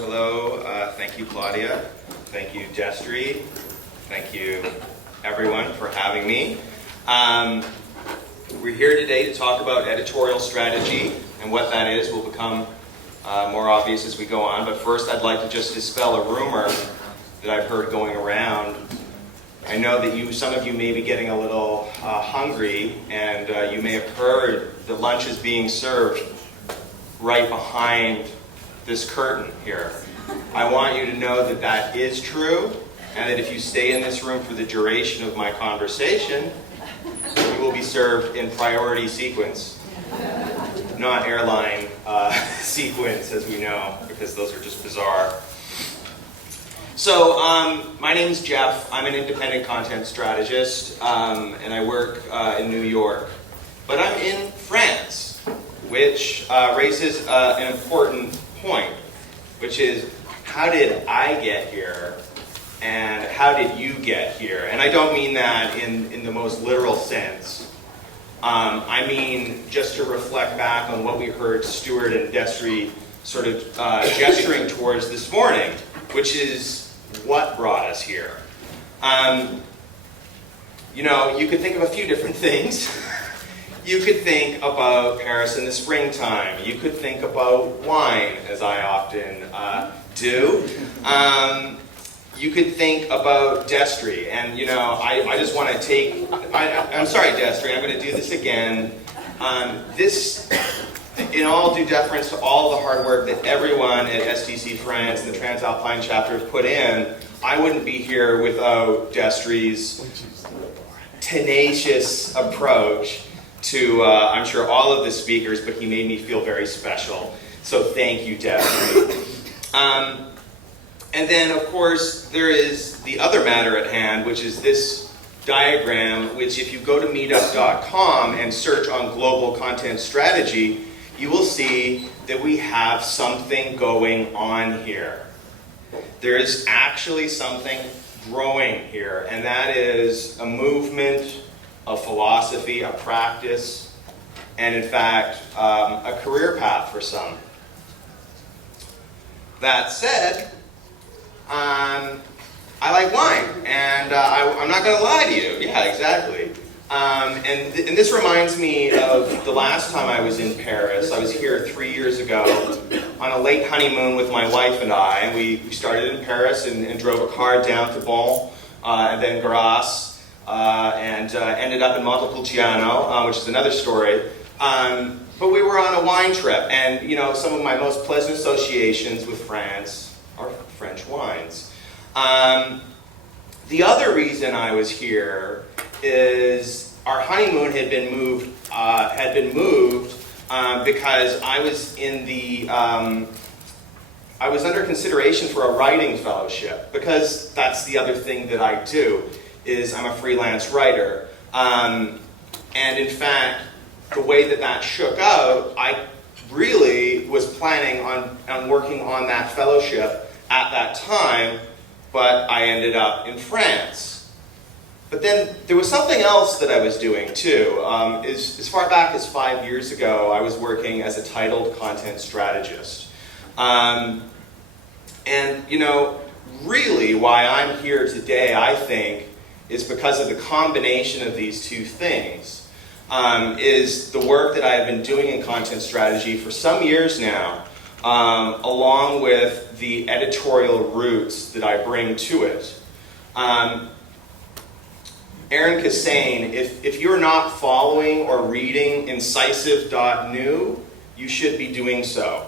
Hello. Thank you, Claudia. Thank you, Destry. Thank you, everyone, for having me. We're here today to talk about editorial strategy, and what that is will become more obvious as we go on. But first, I'd like to just dispel a rumor that I've heard going around. I know that some of you may be getting a little hungry, and you may have heard that lunch is being served right behind this curtain here. I want you to know that that is true, and that if you stay in this room for the duration of my conversation, you will be served in priority sequence, not airline sequence, as we know, because those are just bizarre. So, my name is Jeff. I'm an independent content strategist, and I work in New York. But I'm in France, which raises an important point, which is, how did I get here, and how did you get here? And I don't mean that in the most literal sense. I mean just to reflect back on what we heard Stuart and Destry sort of gesturing towards this morning, which is what brought us here. You could think of a few different things. You could think about Paris in the springtime. You could think about wine, as I often do. You could think about Destry. And, I just want to take... I'm sorry, Destry, I'm going to do this again. This, in all due deference to all the hard work that everyone at STC France and the Transalpine chapter have put in, I wouldn't be here without Destry's tenacious approach to, I'm sure, all of the speakers, but he made me feel very special. So thank you, Destry. And then, of course, there is the other matter at hand, which is this diagram, which if you go to meetup.com and search on global content strategy, you will see that we have something going on here. There is actually something growing here, and that is a movement, a philosophy, a practice, and in fact, a career path for some. That said, I like wine, and I'm not going to lie to you. Yeah, exactly. And this reminds me of the last time I was in Paris. I was here 3 years ago on a late honeymoon with my wife and I. And we started in Paris and drove a car down to Bon, and then Grasse, and ended up in Montepulciano, which is another story. But we were on a wine trip, and some of my most pleasant associations with France are French wines. The other reason I was here is our honeymoon had been moved because I was I was under consideration for a writing fellowship, because that's the other thing that I do, is I'm a freelance writer. And in fact, the way that shook out, I really was planning on working on that fellowship at that time, but I ended up in France. But then there was something else that I was doing too. As far back as 5 years ago, I was working as a titled content strategist. Really why I'm here today, I think, is because of the combination of these two things. Is the work that I have been doing in content strategy for some years now, along with the editorial roots that I bring to it. Aaron Kassane, if you're not following or reading incisive.new, you should be doing so.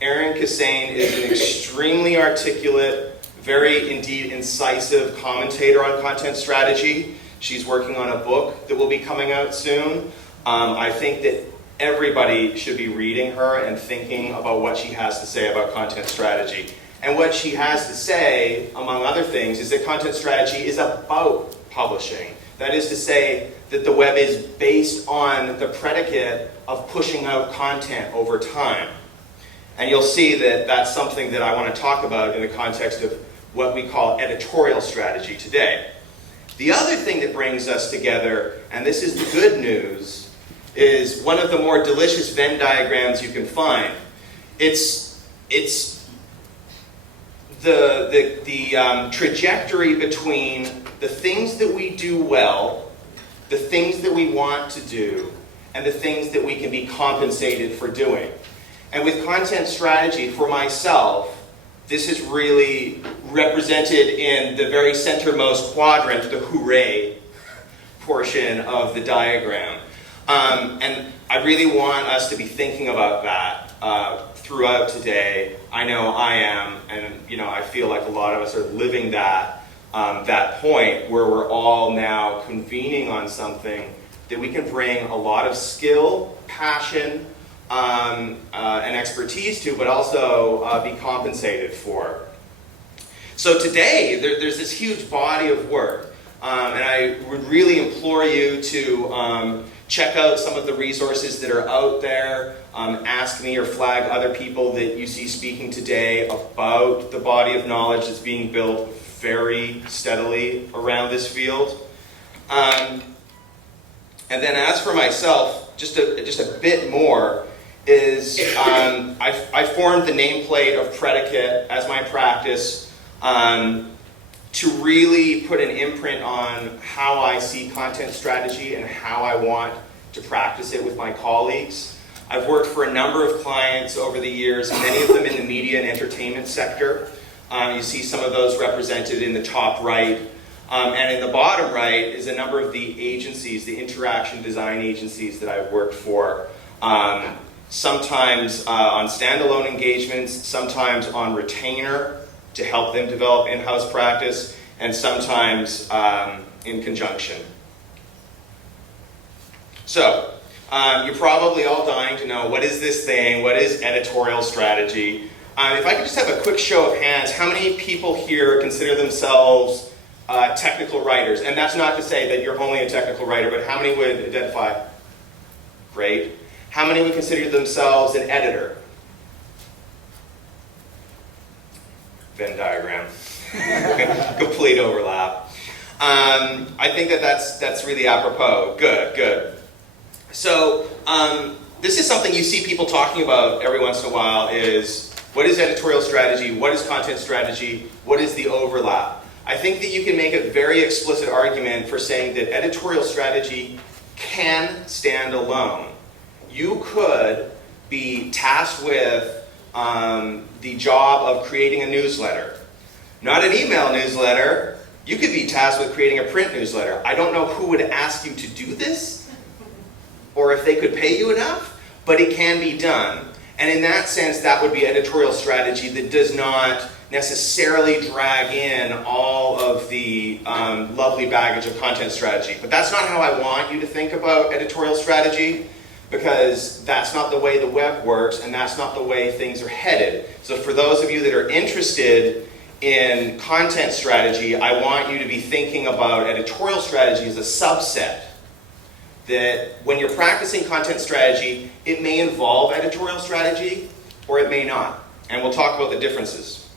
Aaron Kassane is an extremely articulate, very indeed incisive commentator on content strategy. She's working on a book that will be coming out soon. I think that everybody should be reading her and thinking about what she has to say about content strategy. And what she has to say, among other things, is that content strategy is about publishing. That is to say that the web is based on the predicate of pushing out content over time. And you'll see that that's something that I want to talk about in the context of what we call editorial strategy today. The other thing that brings us together, and this is the good news, is one of the more delicious Venn diagrams you can find. It's the trajectory between the things that we do well, the things that we want to do, and the things that we can be compensated for doing. And with content strategy, for myself, this is really represented in the very centermost quadrant, the hooray portion of the diagram. And I really want us to be thinking about that throughout today. I know I am, and I feel like a lot of us are living that point where we're all now convening on something that we can bring a lot of skill, passion, and expertise to, but also be compensated for. So today, there's this huge body of work, and I would really implore you to check out some of the resources that are out there. Ask me or flag other people that you see speaking today about the body of knowledge that's being built very steadily around this field. And then as for myself, just a bit more, is I formed the nameplate of Predicate as my practice to really put an imprint on how I see content strategy and how I want to practice it with my colleagues. I've worked for a number of clients over the years, many of them in the media and entertainment sector. You see some of those represented in the top right. And in the bottom right is a number of the agencies, the interaction design agencies that I've worked for. Sometimes on standalone engagements, sometimes on retainer to help them develop in-house practice, and sometimes in conjunction. So, you're probably all dying to know, what is this thing? What is editorial strategy? If I could just have a quick show of hands, how many people here consider themselves technical writers? And that's not to say that you're only a technical writer, but how many would identify? Great. How many would consider themselves an editor? Venn diagram. Complete overlap. I think that's really apropos. Good. So this is something you see people talking about every once in a while, is what is editorial strategy? What is content strategy? What is the overlap? I think that you can make a very explicit argument for saying that editorial strategy can stand alone. You could be tasked with the job of creating a newsletter. Not an email newsletter. You could be tasked with creating a print newsletter. I don't know who would ask you to do this, or if they could pay you enough, but it can be done. And in that sense, that would be editorial strategy that does not necessarily drag in all of the lovely baggage of content strategy. But that's not how I want you to think about editorial strategy, because that's not the way the web works, and that's not the way things are headed. So for those of you that are interested in content strategy, I want you to be thinking about editorial strategy as a subset. That when you're practicing content strategy, it may involve editorial strategy, or it may not. And we'll talk about the differences.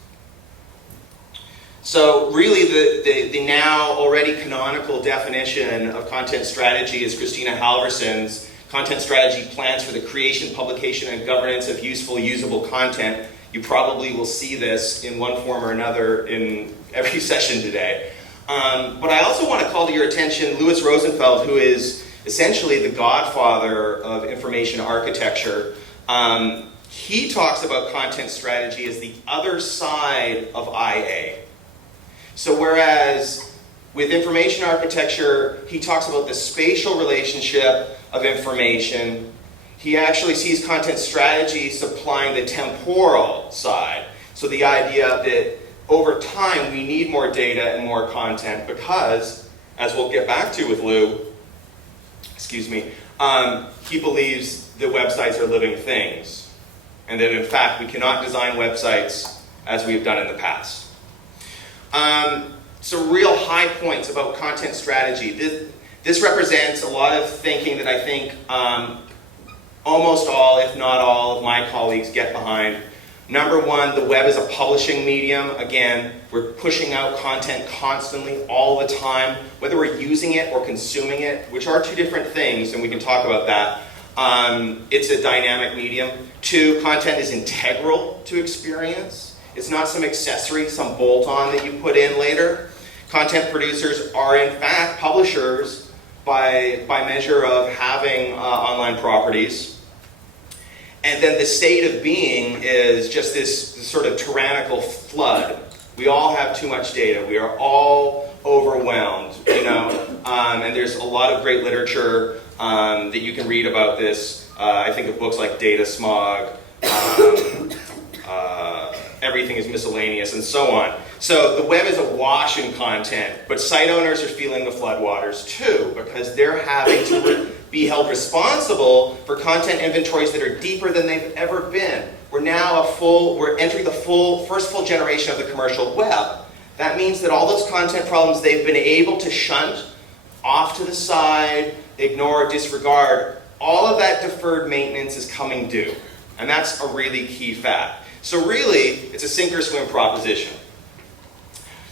So really the now already canonical definition of content strategy is Christina Halverson's Content Strategy Plans for the Creation, Publication, and Governance of Useful, Usable Content. You probably will see this in one form or another in every session today. But I also want to call to your attention Louis Rosenfeld, who is essentially the godfather of information architecture. He talks about content strategy as the other side of IA. So whereas with information architecture, he talks about the spatial relationship of information, he actually sees content strategy supplying the temporal side. So the idea that over time we need more data and more content because, as we'll get back to with Lou, he believes that websites are living things, and that in fact we cannot design websites as we have done in the past. Some real high points about content strategy. This represents a lot of thinking that I think almost all, if not all, of my colleagues get behind. Number one, the web is a publishing medium. Again, we're pushing out content constantly, all the time, whether we're using it or consuming it, which are two different things, and we can talk about that. It's a dynamic medium. Two, content is integral to experience. It's not some accessory, some bolt-on that you put in later. Content producers are in fact publishers by measure of having online properties. And then the state of being is just this sort of tyrannical flood. We all have too much data. We are all overwhelmed, and there's a lot of great literature that you can read about this. I think of books like Data Smog, Everything is Miscellaneous, and so on. So the web is awash in content, but site owners are feeling the floodwaters too, because they're having to be held responsible for content inventories that are deeper than they've ever been. We're entering the first full generation of the commercial web. That means that all those content problems they've been able to shunt off to the side, ignore, disregard, all of that deferred maintenance is coming due. And that's a really key fact. So really, it's a sink or swim proposition.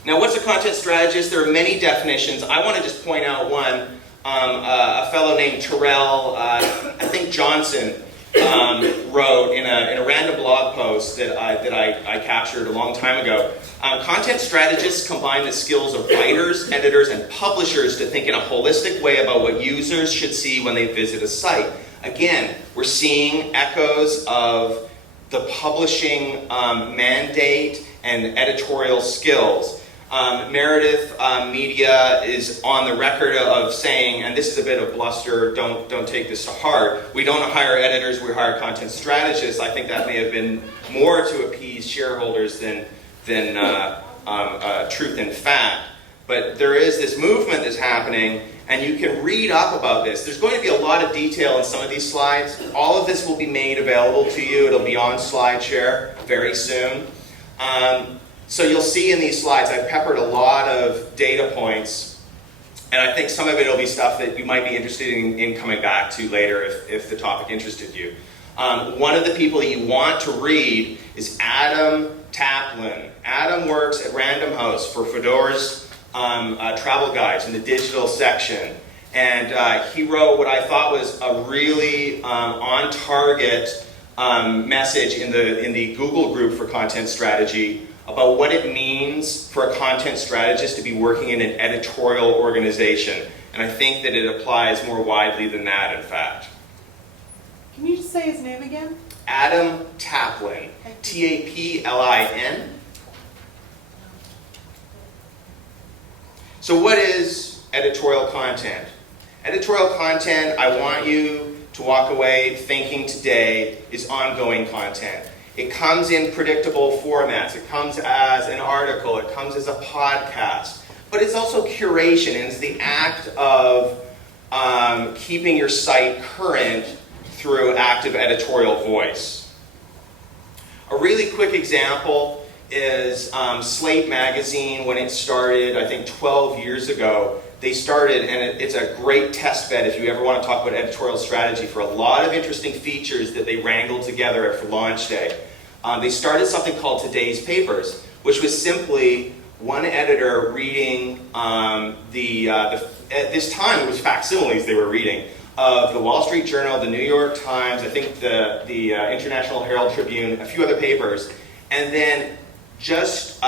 Now, what's a content strategist? There are many definitions. I want to just point out one. A fellow named Terrell, I think Johnson, wrote in a random blog post that I captured a long time ago. Content strategists combine the skills of writers, editors, and publishers to think in a holistic way about what users should see when they visit a site. Again, we're seeing echoes of the publishing mandate and editorial skills. Meredith Media is on the record of saying, and this is a bit of bluster, don't take this to heart, we don't hire editors, we hire content strategists. I think that may have been more to appease shareholders than truth and fact. But there is this movement that's happening, and you can read up about this. There's going to be a lot of detail in some of these slides. All of this will be made available to you. It'll be on SlideShare very soon. So you'll see in these slides, I've peppered a lot of data points, and I think some of it will be stuff that you might be interested in coming back to later if the topic interested you. One of the people that you want to read is Adam Taplin. Adam works at Random House for Fedora's travel guides in the digital section. And he wrote what I thought was a really on-target message in the Google group for content strategy about what it means for a content strategist to be working in an editorial organization. And I think that it applies more widely than that, in fact. Can you just say his name again? Adam Taplin, Taplin. So what is editorial content? Editorial content, I want you to walk away thinking today, is ongoing content. It comes in predictable formats. It comes as an article. It comes as a podcast. But it's also curation, and it's the act of keeping your site current through active editorial voice. A really quick example is Slate magazine. When it started, I think 12 years ago, they started, and it's a great test bed if you ever want to talk about editorial strategy, for a lot of interesting features that they wrangled together for launch day. They started something called Today's Papers, which was simply one editor reading at this time it was facsimiles they were reading, of the Wall Street Journal, the New York Times, I think the International Herald Tribune, a few other papers, and then just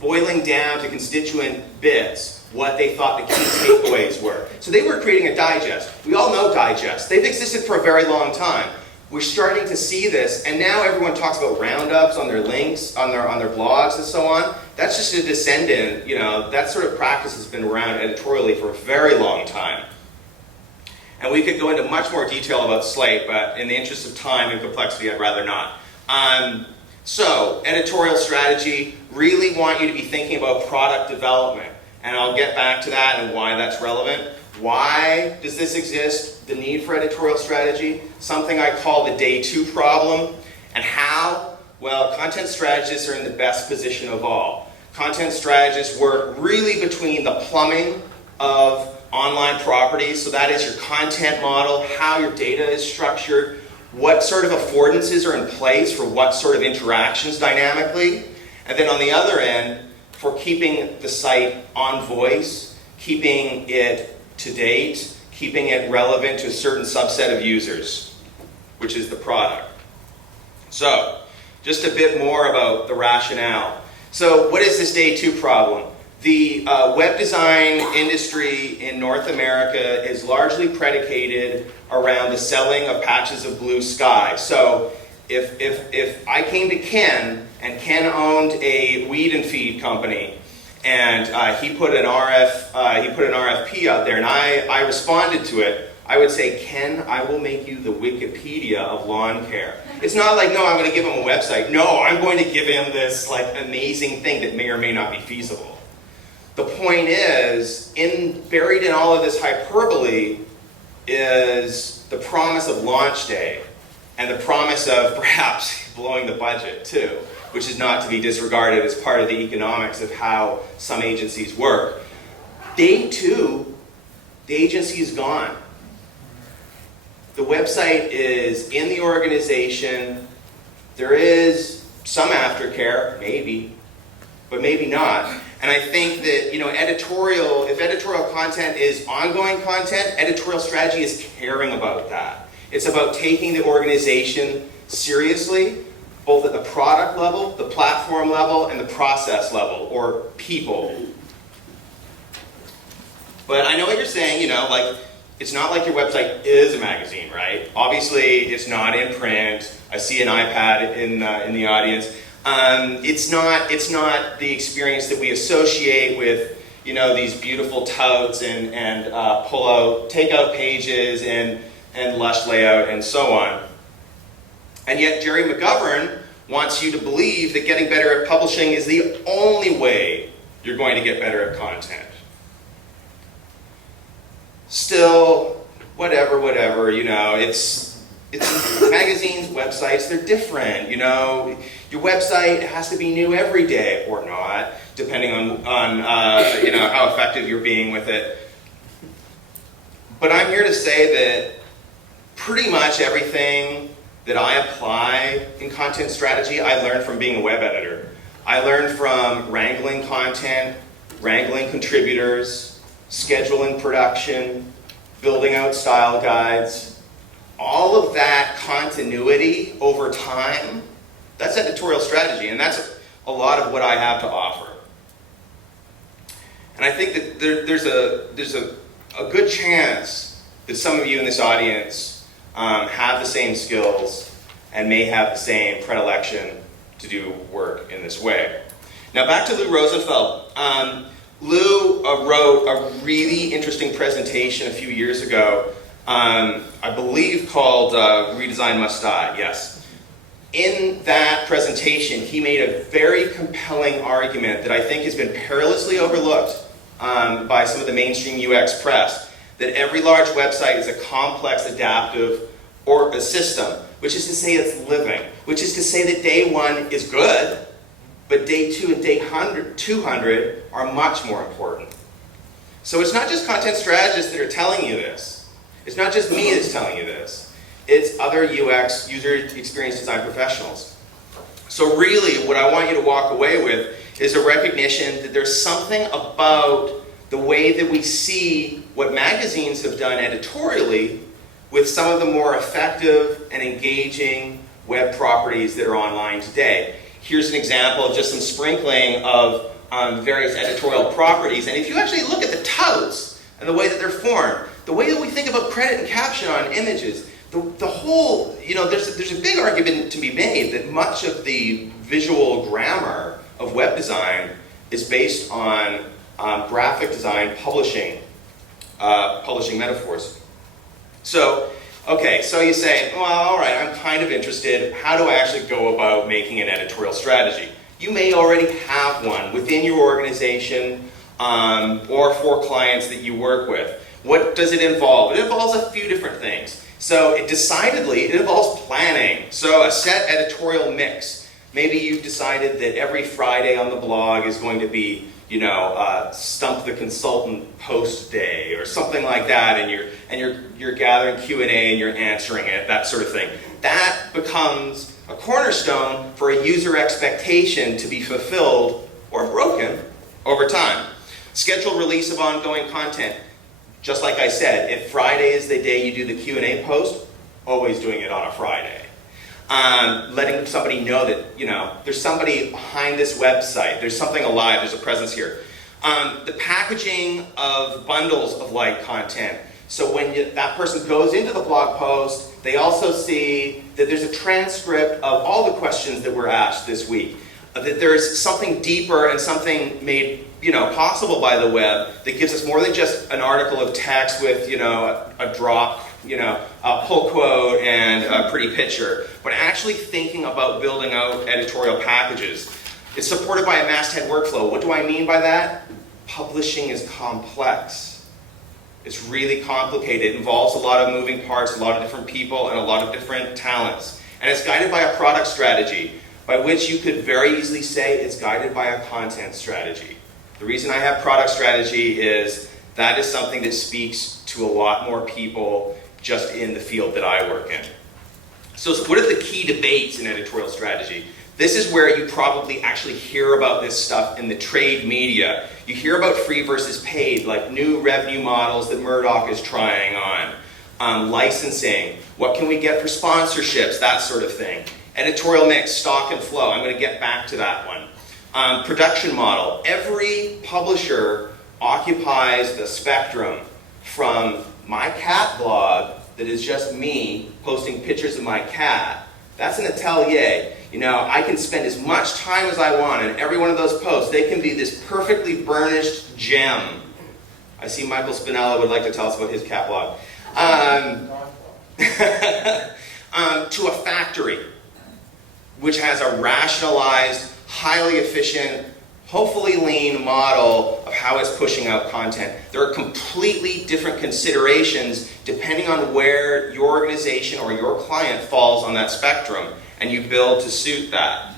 boiling down to constituent bits what they thought the key takeaways were. So they were creating a digest. We all know digests. They've existed for a very long time. We're starting to see this, and now everyone talks about roundups on their links, on their blogs and so on. That's just a descendant, that sort of practice has been around editorially for a very long time. And we could go into much more detail about Slate, but in the interest of time and complexity, I'd rather not. So, editorial strategy, really want you to be thinking about product development. And I'll get back to that and why that's relevant. Why does this exist, the need for editorial strategy? Something I call the day two problem. And how? Well, content strategists are in the best position of all. Content strategists work really between the plumbing of online properties, so that is your content model, how your data is structured, what sort of affordances are in place for what sort of interactions dynamically, and then on the other end, for keeping the site on voice, keeping it to date, keeping it relevant to a certain subset of users, which is the product. So, just a bit more about the rationale. So what is this day two problem? The web design industry in North America is largely predicated around the selling of patches of blue sky. So if I came to Ken, and Ken owned a weed and feed company, and he put an RFP out there, and I responded to it, I would say, Ken, I will make you the Wikipedia of lawn care. It's not like, no, I'm going to give him a website. No, I'm going to give him this like amazing thing that may or may not be feasible. The point is, buried in all of this hyperbole is the promise of launch day and the promise of perhaps blowing the budget too, which is not to be disregarded as part of the economics of how some agencies work. Day two, the agency is gone. The website is in the organization. There is some aftercare, maybe, but maybe not. And I think that, if editorial content is ongoing content, editorial strategy is caring about that. It's about taking the organization seriously, both at the product level, the platform level, and the process level, or people. But I know what you're saying, it's not like your website is a magazine, right? Obviously, it's not in print. I see an iPad in the audience. It's not the experience that we associate with, these beautiful touts and take-out pages and lush layout and so on. And yet, Jerry McGovern wants you to believe that getting better at publishing is the only way you're going to get better at content. Still, whatever, it's magazines, websites, they're different, Your website has to be new every day, or not, depending on how effective you're being with it. But I'm here to say that pretty much everything that I apply in content strategy, I learned from being a web editor. I learned from wrangling content, wrangling contributors, scheduling production, building out style guides. All of that continuity over time, that's editorial strategy, and that's a lot of what I have to offer. And I think that there's a good chance that some of you in this audience have the same skills and may have the same predilection to do work in this way. Now back to Lou Rosenfeld. Lou wrote a really interesting presentation a few years ago, I believe called Redesign Must Die, yes. In that presentation, he made a very compelling argument that I think has been perilously overlooked by some of the mainstream UX press, that every large website is a complex, adaptive, or a system, which is to say it's living, which is to say that day one is good, but day 2 and day 200 are much more important. So it's not just content strategists that are telling you this. It's not just me that's telling you this. It's other UX, user experience design professionals. So really, what I want you to walk away with is a recognition that there's something about the way that we see what magazines have done editorially with some of the more effective and engaging web properties that are online today. Here's an example of just some sprinkling of various editorial properties. And if you actually look at the touts and the way that they're formed, the way that we think about credit and caption on images, the whole, there's a big argument to be made that much of the visual grammar of web design is based on graphic design publishing metaphors. So you say, well, all right, I'm kind of interested. How do I actually go about making an editorial strategy? You may already have one within your organization or for clients that you work with. What does it involve? It involves a few different things. So it involves planning. So a set editorial mix. Maybe you've decided that every Friday on the blog is going to be, Stump the Consultant post day or something like that, and you're gathering Q&A and you're answering it, that sort of thing. That becomes a cornerstone for a user expectation to be fulfilled or broken over time. Schedule release of ongoing content. Just like I said, if Friday is the day you do the Q&A post, always doing it on a Friday. letting somebody know that, there's somebody behind this website, there's something alive, there's a presence here. The packaging of bundles of light content. So when that person goes into the blog post, they also see that there's a transcript of all the questions that were asked this week. That there's something deeper and something made possible by the web that gives us more than just an article of text with a drop, a pull quote and a pretty picture, but actually thinking about building out editorial packages. It's supported by a masthead workflow. What do I mean by that? Publishing is complex. It's really complicated. It involves a lot of moving parts, a lot of different people, and a lot of different talents. And it's guided by a product strategy, by which you could very easily say it's guided by a content strategy. The reason I have product strategy is that is something that speaks to a lot more people just in the field that I work in. So what are the key debates in editorial strategy? This is where you probably actually hear about this stuff in the trade media. You hear about free versus paid, like new revenue models that Murdoch is trying on. Licensing, what can we get for sponsorships, that sort of thing. Editorial mix, stock and flow, I'm going to get back to that one. Production model, every publisher occupies the spectrum from my cat blog that is just me posting pictures of my cat. That's an atelier. I can spend as much time as I want in every one of those posts. They can be this perfectly burnished gem. I see Michael Spinella would like to tell us about his cat blog. To a factory, which has a rationalized, highly efficient, hopefully lean model of how it's pushing out content. There are completely different considerations depending on where your organization or your client falls on that spectrum, and you build to suit that.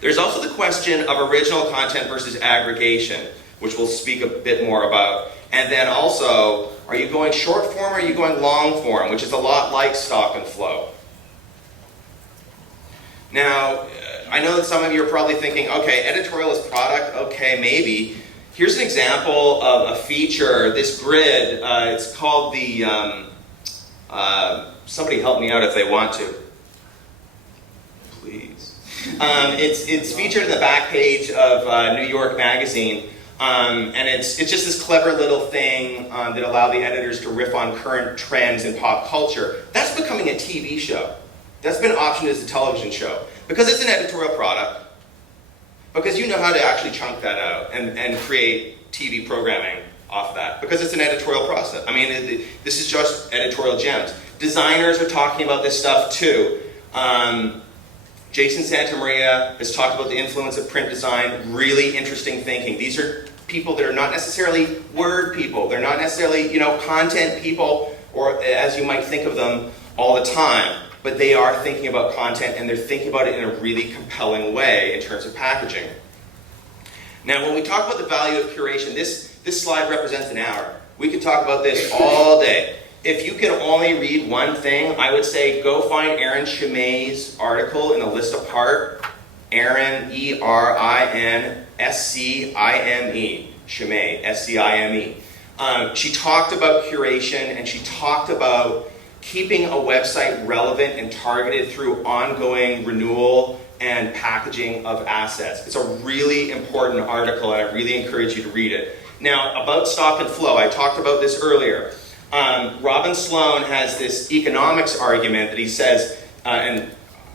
There's also the question of original content versus aggregation, which we'll speak a bit more about. And then also, are you going short form or are you going long form, which is a lot like stock and flow. Now, I know that some of you are probably thinking, okay, editorial is product, okay, maybe. Here's an example of a feature, this grid, it's called the, somebody help me out if they want to. Please. It's featured in the back page of New York Magazine, and it's just this clever little thing that allows the editors to riff on current trends in pop culture. That's becoming a TV show. That's been optioned as a television show. Because it's an editorial product, because you know how to actually chunk that out and create TV programming off of that. Because it's an editorial process. I mean, this is just editorial gems. Designers are talking about this stuff too. Jason Santamaria has talked about the influence of print design, really interesting thinking. These are people that are not necessarily word people. They're not necessarily, content people, or as you might think of them all the time. But they are thinking about content, and they're thinking about it in a really compelling way in terms of packaging. Now, when we talk about the value of curation, this slide represents an hour. We could talk about this all day. If you can only read one thing, I would say go find Erin Chimay's article in A List Apart. Erin, E-R-I-N-S-C-I-M-E. Chimay, S-C-I-M-E. She talked about curation, and she talked about keeping a website relevant and targeted through ongoing renewal and packaging of assets. It's a really important article, and I really encourage you to read it. Now, about stock and flow, I talked about this earlier. Robin Sloan has this economics argument that he says, and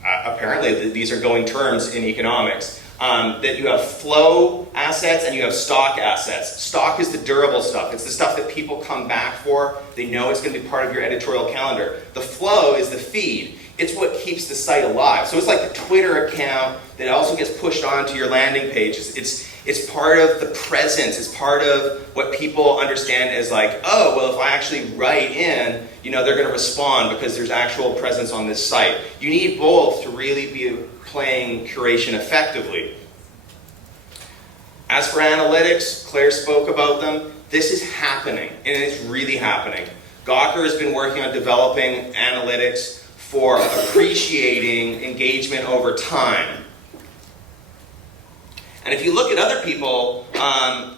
apparently these are going terms in economics, that you have flow assets and you have stock assets. Stock is the durable stuff. It's the stuff that people come back for. They know it's going to be part of your editorial calendar. The flow is the feed. It's what keeps the site alive. So it's like the Twitter account that also gets pushed onto your landing pages. It's part of the presence. It's part of what people understand as like, oh, well, if I actually write in, they're going to respond because there's actual presence on this site. You need both to really be playing curation effectively. As for analytics, Claire spoke about them. This is happening, and it's really happening. Gawker has been working on developing analytics for appreciating engagement over time. And if you look at other people,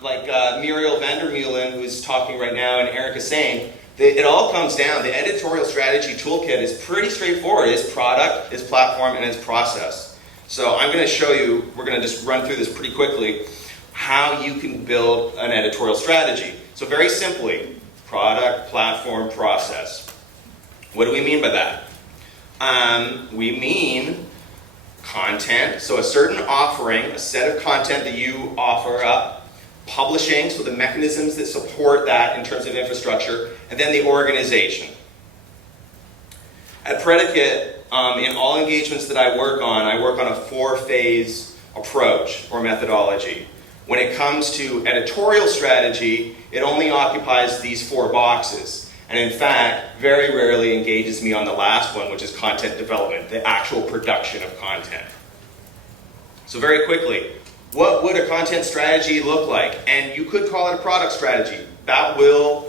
like Muriel Vandermeulen, who's talking right now, and Erica Sane, It all comes down, the editorial strategy toolkit is pretty straightforward. It's product, it's platform, and it's process. So I'm going to show you, we're going to just run through this pretty quickly, how you can build an editorial strategy. So very simply, product, platform, process. What do we mean by that? We mean content, so a certain offering, a set of content that you offer up, publishing, so the mechanisms that support that in terms of infrastructure, and then the organization. At Predicate, in all engagements that I work on a 4-phase approach or methodology. When it comes to editorial strategy, it only occupies these 4 boxes. And in fact, very rarely engages me on the last one, which is content development, the actual production of content. So very quickly, what would a content strategy look like? And you could call it a product strategy. That will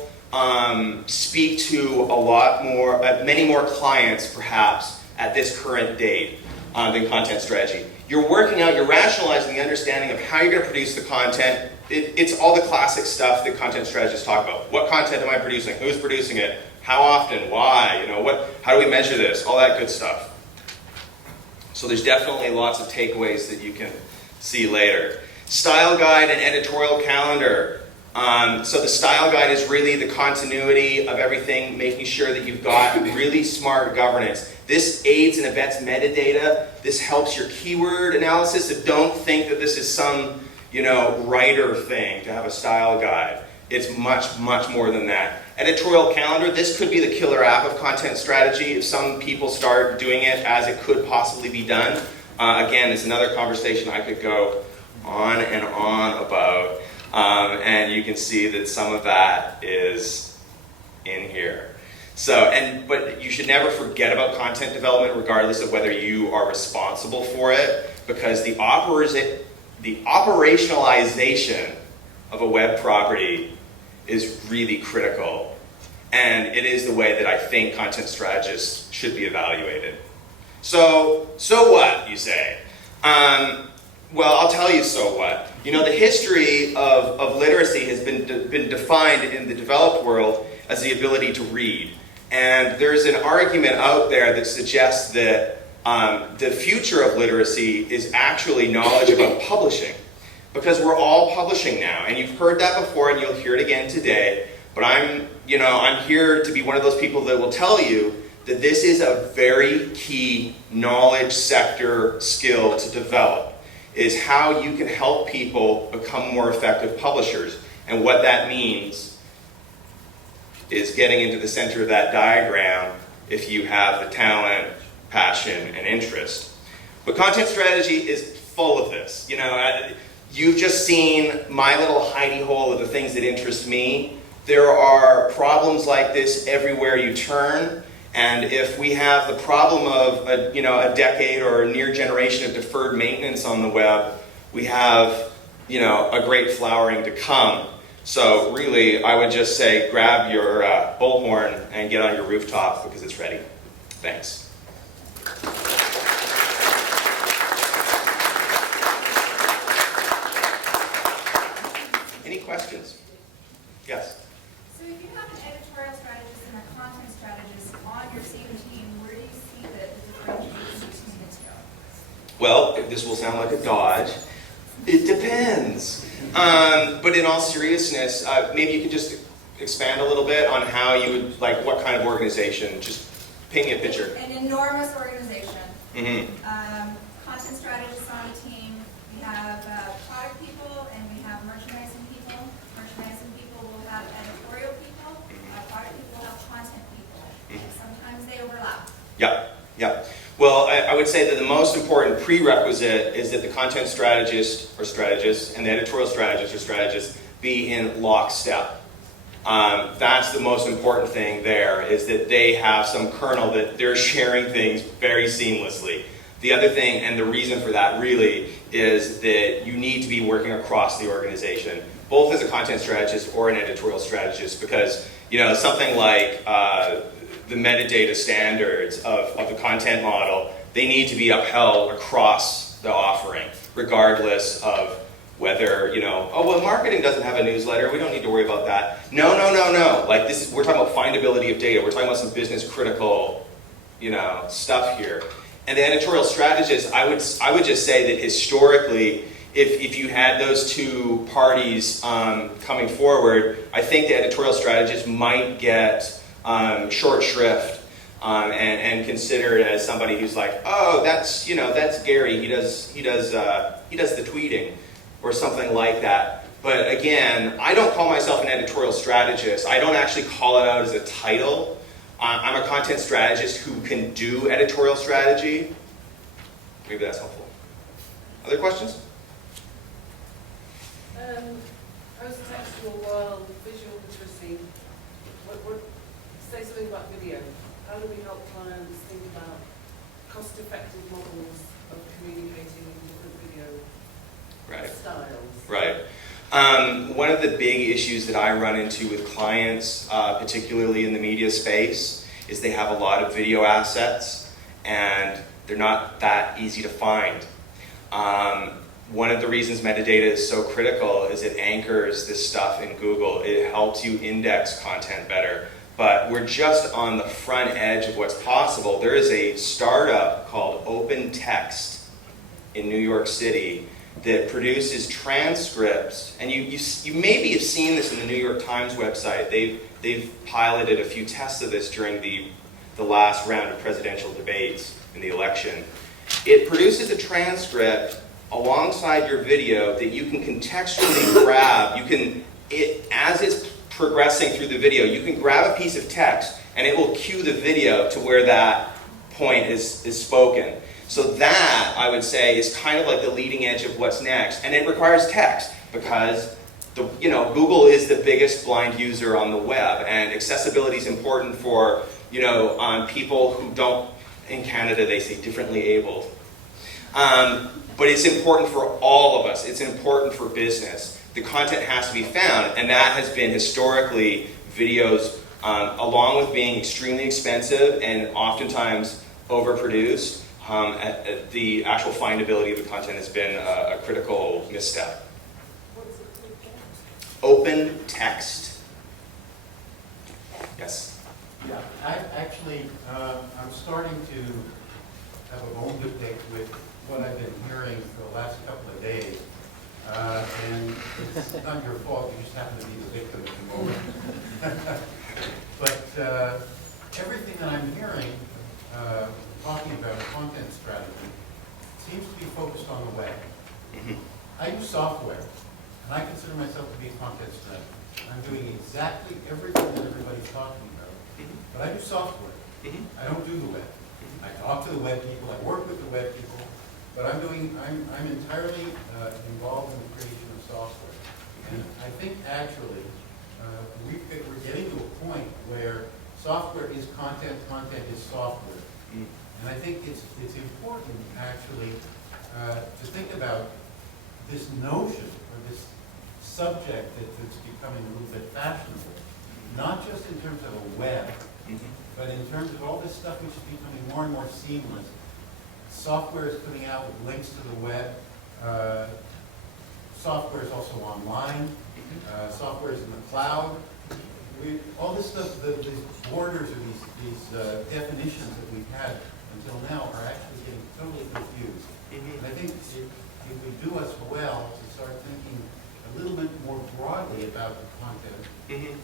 speak to a lot more, many more clients perhaps at this current date than content strategy. You're working out, you're rationalizing the understanding of how you're going to produce the content. It's all the classic stuff that content strategists talk about. What content am I producing? Who's producing it? How often? Why? How do we measure this? All that good stuff. So there's definitely lots of takeaways that you can see later. Style guide and editorial calendar. So the style guide is really the continuity of everything, making sure that you've got really smart governance. This aids and abets metadata. This helps your keyword analysis. So don't think that this is some, writer thing to have a style guide. It's much, much more than that. Editorial calendar, this could be the killer app of content strategy if some people start doing it as it could possibly be done. Again, it's another conversation I could go on and on about. And you can see that some of that is in here. But you should never forget about content development regardless of whether you are responsible for it, because the operationalization of a web property is really critical. And it is the way that I think content strategists should be evaluated. So what, you say? Well, I'll tell you so what. The history of literacy has been defined in the developed world as the ability to read. And there's an argument out there that suggests that the future of literacy is actually knowledge about publishing. Because we're all publishing now. And you've heard that before and you'll hear it again today. But I'm here to be one of those people that will tell you that this is a very key knowledge sector skill to develop, is how you can help people become more effective publishers. And what that means is getting into the center of that diagram if you have the talent, passion, and interest. But content strategy is full of this. You've just seen my little hidey hole of the things that interest me. There are problems like this everywhere you turn. And if we have the problem of a decade or a near generation of deferred maintenance on the web, we have a great flowering to come. So really, I would just say grab your bullhorn and get on your rooftop because it's ready. Thanks. Any questions? Yes? So if you have an editorial strategist and a content strategist on your same team, where do you see the differentiation between the two? Well, this will sound like a dodge. It depends. But in all seriousness, maybe you could just expand a little bit on how you would, what kind of organization? Just paint me a picture. An enormous organization. Mm-hmm. Content strategists on the team. We have product people and we have merchandising people. Merchandising people will have editorial people. Product people will have content people. And sometimes they overlap. Yep. Well, I would say that the most important prerequisite is that the content strategist or strategist and the editorial strategist or strategist be in lockstep. That's the most important thing there, is that they have some kernel that they're sharing things very seamlessly. The other thing, and the reason for that really, is that you need to be working across the organization, both as a content strategist or an editorial strategist, because something like the metadata standards of the content model, they need to be upheld across the offering, regardless of Whether, oh, well, marketing doesn't have a newsletter, we don't need to worry about that. No. Like we're talking about findability of data. We're talking about some business critical, stuff here. And the editorial strategist, I would just say that historically, if you had those two parties coming forward, I think the editorial strategist might get short shrift and considered as somebody who's like, oh, that's Gary. He does the tweeting or something like that. But again, I don't call myself an editorial strategist. I don't actually call it out as a title. I'm a content strategist who can do editorial strategy. Maybe that's helpful. Other questions? Post-textual world, visual literacy. Say something about video. How do we help clients think about cost-effective models of communicating in different video styles? Right. One of the big issues that I run into with clients, particularly in the media space, is they have a lot of video assets and they're not that easy to find. One of the reasons metadata is so critical is it anchors this stuff in Google. It helps you index content better. But we're just on the front edge of what's possible. There is a startup called Open Text in New York City that produces transcripts, and you maybe have seen this in the New York Times website. They've piloted a few tests of this during the last round of presidential debates in the election. It produces a transcript alongside your video that you can contextually grab. As it's progressing through the video, you can grab a piece of text and it will cue the video to where that point is spoken. So that, I would say, is kind of like the leading edge of what's next. And it requires text because Google is the biggest blind user on the web, and accessibility is important for people who don't, in Canada they say differently abled. But it's important for all of us. It's important for business. The content has to be found, and that has been historically videos, along with being extremely expensive and oftentimes overproduced. The actual findability of the content has been a critical misstep. Open Text. Yes? Yeah, I'm starting to have a bone to pick with what I've been hearing for the last couple of days. And it's not your fault, you just happen to be the victim at the moment. But everything that I'm hearing talking about content strategy seems to be focused on the web. I use software, and I consider myself to be a content strategist. I'm doing exactly everything that everybody's talking about, but I do software. I don't do the web. I talk to the web people, I work with the web people, but I'm entirely involved in the creation of software. And I think actually we're getting to a point where software is content, content is software. And I think it's important actually to think about this notion or this subject that's becoming a little bit fashionable, not just in terms of a web, but in terms of all this stuff which is becoming more and more seamless. Software is coming out with links to the web. Software is also online. Software is in the cloud. All this stuff, these borders or these definitions that we've had until now are actually getting totally confused. And I think it would do us well to start thinking a little bit more broadly about the content in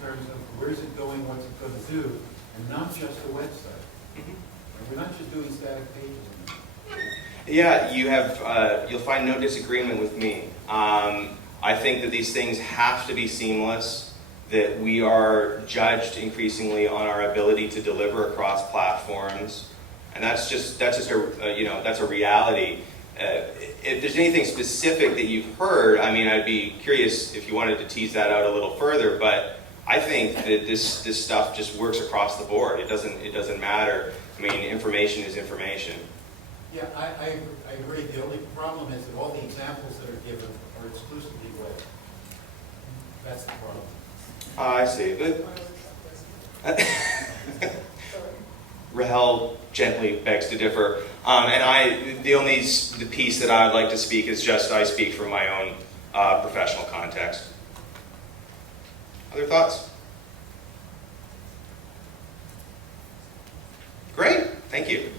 terms of where's it going, what's it going to do, and not just a website. And we're not just doing static pages anymore. Yeah, you'll find no disagreement with me. I think that these things have to be seamless, that we are judged increasingly on our ability to deliver across platforms, and that's a reality. If there's anything specific that you've heard, I'd be curious if you wanted to tease that out a little further. But I think that this stuff just works across the board. It doesn't matter. Information is information. Yeah, I agree. The only problem is that all the examples that are given are exclusively web. That's the problem. I see. But Rahel gently begs to differ. The piece that I would like to speak is just I speak from my own professional context. Other thoughts? Great, thank you.